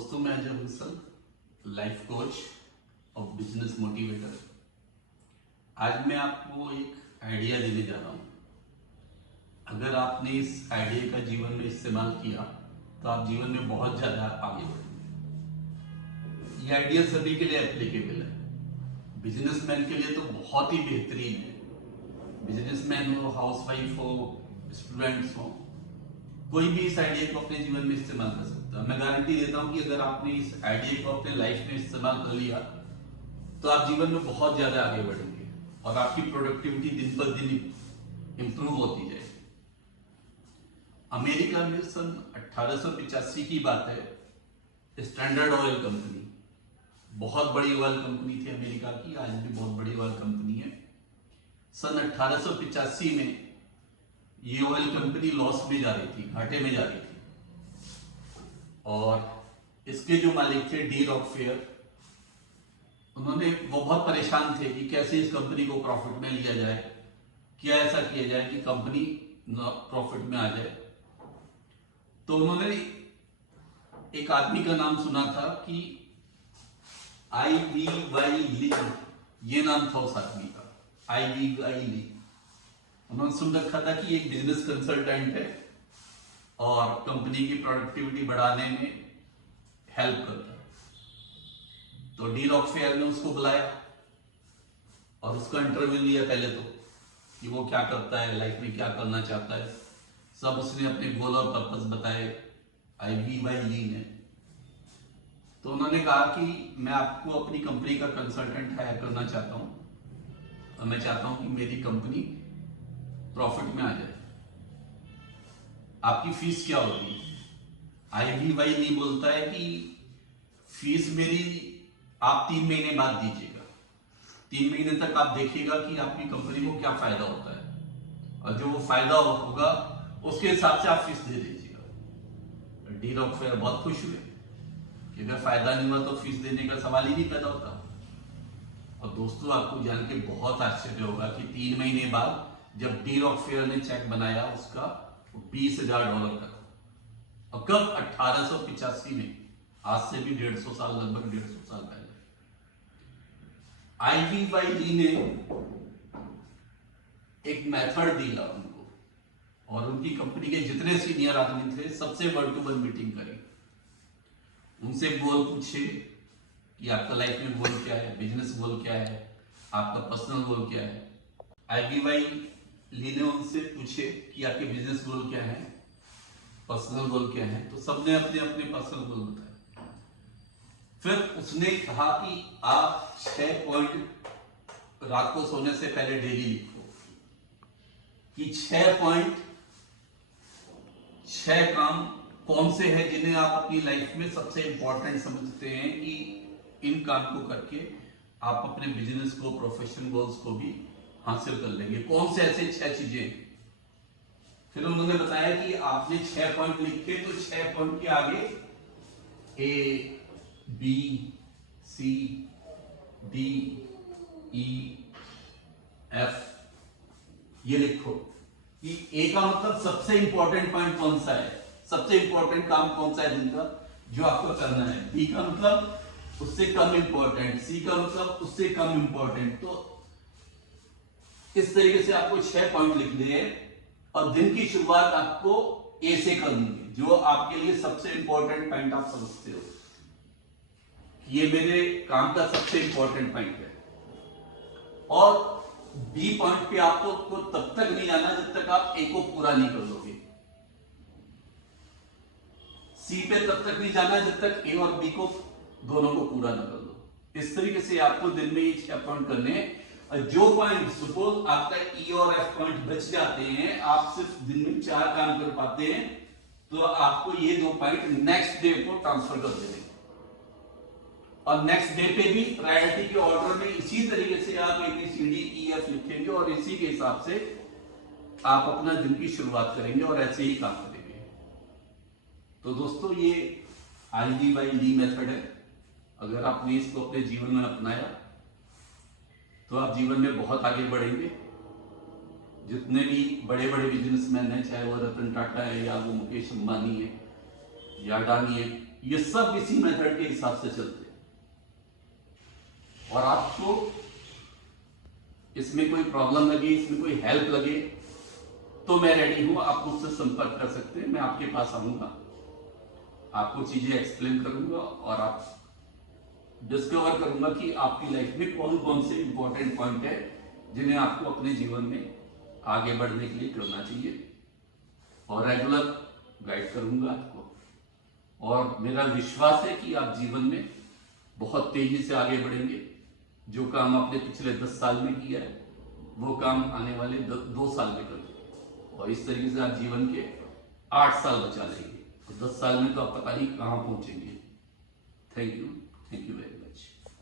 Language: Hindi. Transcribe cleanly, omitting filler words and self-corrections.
दोस्तों, मैं अजय बंसल, लाइफ कोच और बिजनेस मोटिवेटर। आज मैं आपको एक आइडिया देने जा रहा हूँ। अगर आपने इस आइडिया का जीवन में इस्तेमाल किया तो आप जीवन में बहुत ज़्यादा आगे बढ़ेंगे। ये आइडिया सभी के लिए एप्लीकेबल है। बिजनेसमैन के लिए तो बहुत ही बेहतरीन है। बिजनेसमैन हो, हाउसवाइफ हो, स्टूडेंट्स हो, कोई भी इस आइडिया को अपने जीवन में इस्तेमाल कर सकता है। मैं गारंटी देता हूं कि अगर आपने इस आइडिया को अपने लाइफ में इस्तेमाल कर लिया तो आप जीवन में बहुत ज्यादा आगे बढ़ेंगे और आपकी प्रोडक्टिविटी दिन पर दिन इंप्रूव होती जाएगी। अमेरिका में सन 1885 की बात है। स्टैंडर्ड ऑयल कंपनी, बहुत बड़ी ऑयल कंपनी थी अमेरिका की, आज भी बहुत बड़ी ऑयल कंपनी है। सन 1885 में ये ऑयल कंपनी लॉस में जा रही थी, घाटे में जा रही थी। और इसके जो मालिक थे, डी रॉकफेलर, वो बहुत परेशान थे कि कैसे इस कंपनी को प्रॉफिट में लिया जाए, क्या ऐसा किया जाए कि कंपनी प्रॉफिट में आ जाए। तो उन्होंने एक आदमी का नाम सुना था कि आई.वी.वाई. ली, ये नाम था उस आदमी का, आई.वी.वाई. ली। उन्होंने सुन रखा था कि एक बिजनेस कंसल्टेंट है और कंपनी की प्रोडक्टिविटी बढ़ाने में हेल्प करता है। तो डी रॉकफेलर ने उसको बुलाया और उसका इंटरव्यू लिया पहले तो, कि वो क्या करता है, लाइफ में क्या करना चाहता है। सब उसने अपने गोल और पर्पस बताए आई.वी.वाई. ली ने। तो उन्होंने कहा कि मैं आपको अपनी कंपनी का कंसल्टेंट हायर करना चाहता हूं और मैं चाहता हूं कि मेरी कंपनी प्रॉफिट में आ जाए। आपकी फीस क्या होगी? आई.वी.वाई. ली बोलता है कि फीस मेरी आप 3 महीने बाद दीजिएगा। 3 महीने तक आप देखिएगा कि आपकी कंपनी को क्या फायदा होता है और जो वो फायदा होगा उसके हिसाब से आप फीस दे दीजिएगा। डी रॉकफेलर बहुत खुश हुए कि अगर फायदा नहीं हुआ तो फीस देने का सवाल ही नहीं पैदा होता। और दोस्तों, आपको जान के बहुत आश्चर्य होगा कि 3 महीने बाद जब डी रॉकफेलर ने चेक बनाया, उसका $20,000 का था। और कब? 1885 में, आज से भी 150 साल, लगभग 150 साल पहले। आई.वी.वाई. ली ने एक मेथड दिया उनको और उनकी कंपनी के जितने सीनियर आदमी थे सबसे 1 to 1 मीटिंग करी। उनसे गोल पूछे कि आपका लाइफ में गोल क्या है, बिजनेस गोल क्या है, आपका पर्सनल गोल क्या है। आई.वी.वाई. ली ने उनसे पूछे कि आपके बिजनेस गोल क्या है, पर्सनल गोल क्या है। तो सबने अपने अपने पर्सनल गोल बताए। फिर उसने कहा कि आप 6 पॉइंट रात को सोने से पहले डेली लिखो कि 6 काम कौन से हैं जिन्हें आप अपनी लाइफ में सबसे इंपॉर्टेंट समझते हैं कि इन काम को करके आप अपने बिजनेस को, प्रोफेशनल गोल्स को भी हासिल कर लेंगे। कौन से ऐसे 6 चीजें? फिर उन्होंने बताया कि आपने 6 पॉइंट लिखे तो 6 पॉइंट के आगे A, B, C, D, E, F ये लिखो कि A का मतलब सबसे इंपॉर्टेंट पॉइंट कौन सा है, सबसे इंपॉर्टेंट काम कौन सा है जिनका जो आपको करना है। B का मतलब उससे कम इंपॉर्टेंट, C का मतलब उससे कम इंपॉर्टेंट। तो इस तरीके से आपको 6 पॉइंट लिखने हैं और दिन की शुरुआत आपको A से करनी है, जो आपके लिए सबसे इंपॉर्टेंट पॉइंट आप समझते हो। ये मेरे काम का सबसे इंपॉर्टेंट पॉइंट है। और B पॉइंट पे आपको तब तक नहीं जाना जब तक आप A को पूरा नहीं कर लोगे। C पे तब तक नहीं जाना जब तक A और B को दोनों को पूरा ना कर लो। इस तरीके से आपको दिन में ये 6 पॉइंट करने हैं। और जो पॉइंट, सपोज आपका E और F पॉइंट बच जाते हैं, आप सिर्फ दिन में 4 काम कर पाते हैं, तो आपको ये 2 पॉइंट नेक्स्ट डे को ट्रांसफर कर देने और नेक्स्ट डे पे भी प्रायोरिटी के ऑर्डर में इसी तरीके से आप ABCDEF लिखेंगे और इसी के हिसाब से आप अपना दिन की शुरुआत करेंगे और ऐसे ही काम करेंगे। तो दोस्तों, ये आई.वी.वाई. ली मेथड है। अगर आपने इसको अपने जीवन में अपनाया तो आप जीवन में बहुत आगे बढ़ेंगे। जितने भी बड़े बड़े बिजनेसमैन हैं, चाहे वो रतन टाटा है या वो मुकेश अंबानी है या अडानी है, ये सब इसी मेथड के हिसाब से चलते हैं। और आपको इसमें कोई प्रॉब्लम लगे, इसमें कोई हेल्प लगे, तो मैं रेडी हूं, आप मुझसे संपर्क कर सकते हैं। मैं आपके पास आऊंगा, आपको चीजें एक्सप्लेन करूंगा और आप डिस्कवर करूंगा कि आपकी लाइफ में कौन कौन से इंपॉर्टेंट पॉइंट है जिन्हें आपको अपने जीवन में आगे बढ़ने के लिए करना चाहिए, और रेगुलर गाइड करूंगा आपको। और मेरा विश्वास है कि आप जीवन में बहुत तेजी से आगे बढ़ेंगे। जो काम आपने पिछले 10 साल में किया है वो काम आने वाले 2 साल में कर देंगे, और इस तरीके से आप जीवन के 8 साल बचा लेंगे। तो 10 साल में तो आप पता नहीं कहां पहुंचेंगे। Thank you very much.